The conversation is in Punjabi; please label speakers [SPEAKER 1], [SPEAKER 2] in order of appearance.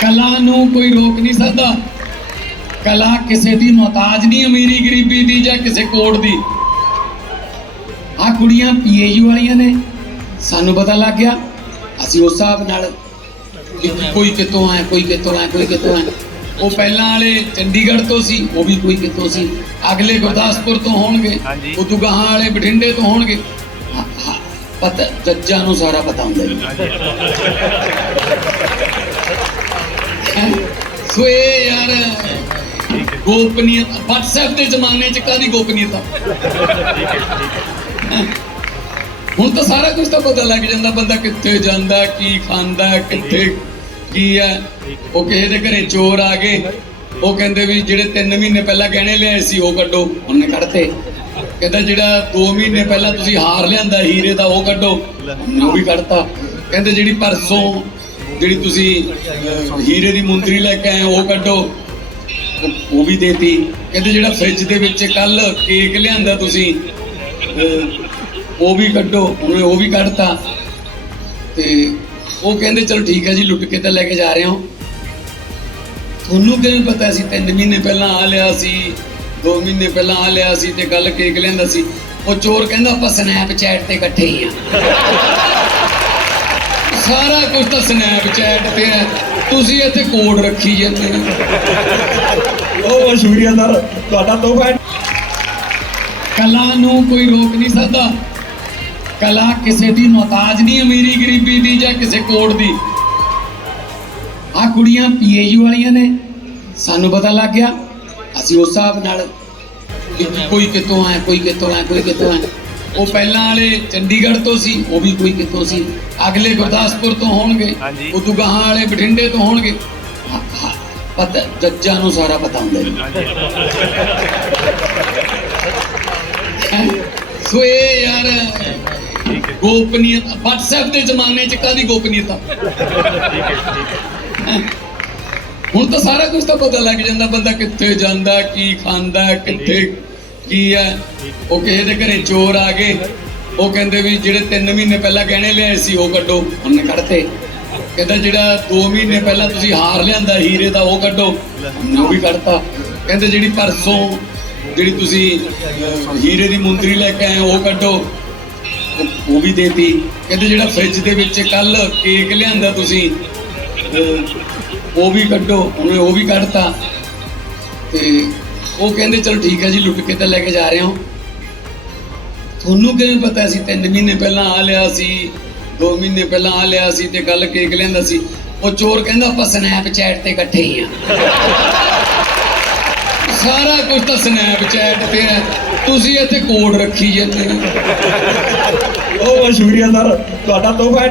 [SPEAKER 1] ਕਲਾ ਨੂੰ ਕੋਈ ਰੋਕ ਨਹੀਂ ਸਕਦਾ। ਕਲਾ ਕਿਸੇ ਦੀ ਮੁਹਤਾਜ ਨਹੀਂ ਅਮੀਰੀ ਗਰੀਬੀ ਦੀ ਜਾਂ ਕਿਸੇ ਕੋਡ ਦੀ। ਆ ਕੁੜੀਆਂ ਪੀਏਯੂ ਵਾਲੀਆਂ ਨੇ। ਸਾਨੂੰ ਪਤਾ ਲੱਗ ਗਿਆ ਅਸੀਂ ਉਸ ਹਿਸਾਬ ਨਾਲ ਕੋਈ ਕਿਤੋਂ ਆਇਆ ਕੋਈ ਕਿਤੋਂ ਆਇਆ ਕੋਈ ਕਿਤੋਂ ਆਇਆ। ਉਹ ਪਹਿਲਾਂ ਵਾਲੇ ਚੰਡੀਗੜ੍ਹ ਤੋਂ ਸੀ ਉਹ ਵੀ ਕੋਈ ਕਿਤੋਂ ਸੀ। ਅਗਲੇ ਗੁਰਦਾਸਪੁਰ ਤੋਂ ਹੋਣਗੇ
[SPEAKER 2] ਹਾਂਜੀ।
[SPEAKER 1] ਉਦੋਂ ਗਾਹਾਂ ਵਾਲੇ ਬਠਿੰਡੇ ਤੋਂ ਹੋਣਗੇ। ਪਤਾ ਜੱਜਾਂ ਨੂੰ ਸਾਰਾ ਪਤਾ ਹੁੰਦਾ ਹੈਂ? ਸੋ ਯਾਰ ਗੋਪਨੀਯਤਾ WhatsApp ਦੇ ਜ਼ਮਾਨੇ 'ਚ ਕਾਦੀ ਗੋਪਨੀਯਤਾ ਹੁਣ ਤਾਂ ਸਾਰਾ ਕੁਝ ਤਾਂ ਪਤਾ ਲੱਗ ਜਾਂਦਾ, ਬੰਦਾ ਕਿੱਥੇ ਜਾਂਦਾ, ਕੀ ਖਾਂਦਾ, ਕਿੱਥੇ ਕੀ ਹੈ ਉਹ ਕਿਸੇ ਦੇ ਘਰੇ ਚੋਰ ਆ ਗਏ। ਉਹ ਕਹਿੰਦੇ ਵੀ ਜਿਹੜੇ 3 ਮਹੀਨੇ ਪਹਿਲਾਂ ਗਹਿਣੇ ਲਿਆਏ ਸੀ, ਉਹ ਕੱਢੋ। ਉਹਨੇ ਕੱਢਤੇ। ਕਹਿੰਦਾ ਜਿਹੜਾ 2 ਮਹੀਨੇ ਪਹਿਲਾਂ ਤੁਸੀਂ ਹਾਰ ਲਿਆਂਦਾ ਹੀਰੇ ਦਾ, ਉਹ ਕੱਢੋ। ਉਹ ਵੀ ਕੱਢਤਾ। ਕਹਿੰਦੇ ਜਿਹੜੀ ਪਰਸੋਂ ਜਿਹੜੀ ਤੁਸੀਂ ਹੀਰੇ ਦੀ ਮੁੰਦਰੀ ਲੈ ਕੇ ਆਏ ਉਹ ਕੱਢੋ। ਉਹ- ਵੀ ਦੇਤੀ। ਕਹਿੰਦੇ ਜਿਹੜਾ ਫ੍ਰਿਜ ਦੇ ਵਿੱਚ ਕੱਲ ਕੇਕ ਲਿਆਂਦਾ ਤੁਸੀਂ ਉਹ ਵੀ ਕੱਢੋ। ਉਹਨੇ ਉਹ ਵੀ ਕੱਢਤਾ। ਤੇ ਉਹ ਕਹਿੰਦੇ, ਚਲੋ ਠੀਕ ਹੈ ਜੀ, ਲੁੱਟ ਕੇ ਤਾਂ ਲੈ ਕੇ ਜਾ ਰਹੇ ਹੋ। ਤੁਹਾਨੂੰ ਕਿਵੇਂ ਪਤਾ ਸੀ? 3 ਮਹੀਨੇ ਪਹਿਲਾਂ ਆ ਲਿਆ ਸੀ 2 ਮਹੀਨੇ ਪਹਿਲਾਂ ਆ ਲਿਆ ਸੀ ਤੇ ਕੱਲ ਕੇਕ ਲਿਆਂਦਾ ਸੀ। ਉਹ ਚੋਰ ਕਹਿੰਦਾ, ਆਪਾਂ ਸਨੈਪਚੈਟ ਤੇ ਇਕੱਠੇ ਹੀ ਆ ਸਾਰਾ ਕੁਝ ਤਾਂ ਸਨੈਪਚੈਟ ਤੇ ਹੈ। ਤੁਸੀਂ ਇੱਥੇ ਕੋਡ ਰੱਖੀ ਜਾਂਦੇ ਹੋ।
[SPEAKER 3] ਉਹ ਸ਼ੁਕਰੀਆ ਸਰ ਤੁਹਾਡਾ ਤੋਹਫਾ ਹੈ।
[SPEAKER 1] ਕਲਾ ਨੂੰ ਕੋਈ ਰੋਕ ਨਹੀਂ ਸਕਦਾ। ਕਲਾ ਕਿਸੇ ਦੀ ਮੁਹਤਾਜ ਨਹੀਂ ਅਮੀਰੀ ਗਰੀਬੀ ਦੀ ਜਾਂ ਕਿਸੇ ਕੋਡ ਦੀ। ਆ ਕੁੜੀਆਂ ਪੀਏਯੂ ਵਾਲੀਆਂ ਨੇ। ਸਾਨੂੰ ਪਤਾ ਲੱਗ ਗਿਆ। ਅਸੀਂ ਉਸ ਹਿਸਾਬ ਨਾਲ ਕੋਈ ਕਿਤੋਂ ਆਇਆ ਕੋਈ ਕਿਤੋਂ ਆਇਆ ਕੋਈ ਕਿਤੋਂ ਆਇਆ। ਉਹ ਪਹਿਲਾਂ ਵਾਲੇ ਚੰਡੀਗੜ੍ਹ ਤੋਂ ਸੀ ਉਹ ਵੀ ਕੋਈ ਕਿਤੋਂ ਸੀ ਅਗਲੇ ਗੁਰਦਾਸਪੁਰ ਤੋਂ ਹੋਣਗੇ
[SPEAKER 2] ਹਾਂਜੀ।
[SPEAKER 1] ਉਦੋਂ ਗਾਹਾਂ ਵਾਲੇ ਬਠਿੰਡੇ ਤੋਂ ਹੋਣਗੇ ਪਤਾ ਜੱਜਾਂ ਨੂੰ ਸਾਰਾ ਪਤਾ ਹੁੰਦਾ ਜੀ ਹੈਂ? ਸੋ ਇਹ ਯਾਰ ਗੋਪਨੀਯਤਾ WhatsApp ਦੇ ਜ਼ਮਾਨੇ 'ਚ ਕਾਦੀ ਗੋਪਨੀਯਤਾ? ਹੁਣ ਤਾਂ ਸਾਰਾ ਕੁਝ ਤਾਂ ਪਤਾ ਲੱਗ ਜਾਂਦਾ ਬੰਦਾ ਕਿੱਥੇ ਜਾਂਦਾ ਕੀ ਖਾਂਦਾ ਕਿੱਥੇ ਕੀ ਹੈ ਉਹ ਕਿਸੇ ਦੇ ਘਰੇ ਚੋਰ ਆ ਗਏ। ਉਹ ਕਹਿੰਦੇ ਵੀ ਜਿਹੜੇ 3 ਮਹੀਨੇ ਪਹਿਲਾਂ ਗਹਿਣੇ ਲਿਆਏ ਸੀ ਉਹ ਕੱਢੋ। ਉਹਨੇ ਕੱਢਤੇ। ਕਹਿੰਦਾ ਜਿਹੜਾ 2 ਮਹੀਨੇ ਪਹਿਲਾਂ ਤੁਸੀਂ ਹਾਰ ਲਿਆਂਦਾ ਹੀਰੇ ਦਾ ਉਹ ਕੱਢੋ। ਉਹ ਵੀ ਕੱਢਤਾ। ਕਹਿੰਦੇ ਜਿਹੜੀ ਪਰਸੋਂ ਜਿਹੜੀ ਤੁਸੀਂ ਹੀਰੇ ਦੀ ਮੁੰਦਰੀ ਲੈ ਕੇ ਆਏ ਉਹ ਕੱਢੋ। ਉਹ- ਵੀ ਦੇਤੀ। ਕਹਿੰਦੇ ਜਿਹੜਾ ਫ੍ਰਿਜ ਦੇ ਵਿੱਚ ਕੱਲ ਕੇਕ ਲਿਆਂਦਾ ਤੁਸੀਂ ਉਹ ਵੀ ਕੱਢੋ। ਉਹਨੇ ਉਹ ਵੀ ਕੱਢਤਾ। ਤੇ ਉਹ ਕਹਿੰਦੇ, ਚਲੋ ਠੀਕ ਹੈ ਜੀ, ਲੁੱਟ ਕੇ ਤਾਂ ਲੈ ਕੇ ਜਾ ਰਹੇ ਹੋ। ਤੁਹਾਨੂੰ ਕਿਵੇਂ ਪਤਾ ਸੀ? 3 ਮਹੀਨੇ ਪਹਿਲਾਂ ਆ ਲਿਆ ਸੀ 2 ਮਹੀਨੇ ਪਹਿਲਾਂ ਆ ਲਿਆ ਸੀ ਤੇ ਕੱਲ ਕੇਕ ਲਿਆਂਦਾ ਸੀ। ਉਹ ਚੋਰ ਕਹਿੰਦਾ, ਆਪਾਂ ਸਨੈਪਚੈਟ ਤੇ ਇਕੱਠੇ ਹੀ ਆ ਸਾਰਾ ਕੁਝ ਤਾਂ ਸਨੈਪਚੈਟ ਤੇ ਹੈ। ਤੁਸੀਂ ਇੱਥੇ ਕੋਡ ਰੱਖੀ ਜਾਂਦੇ ਹੋ।
[SPEAKER 3] ਉਹ ਸ਼ੁਕਰੀਆ ਸਰ, ਤੁਹਾਡਾ ਤੋਹਫਾ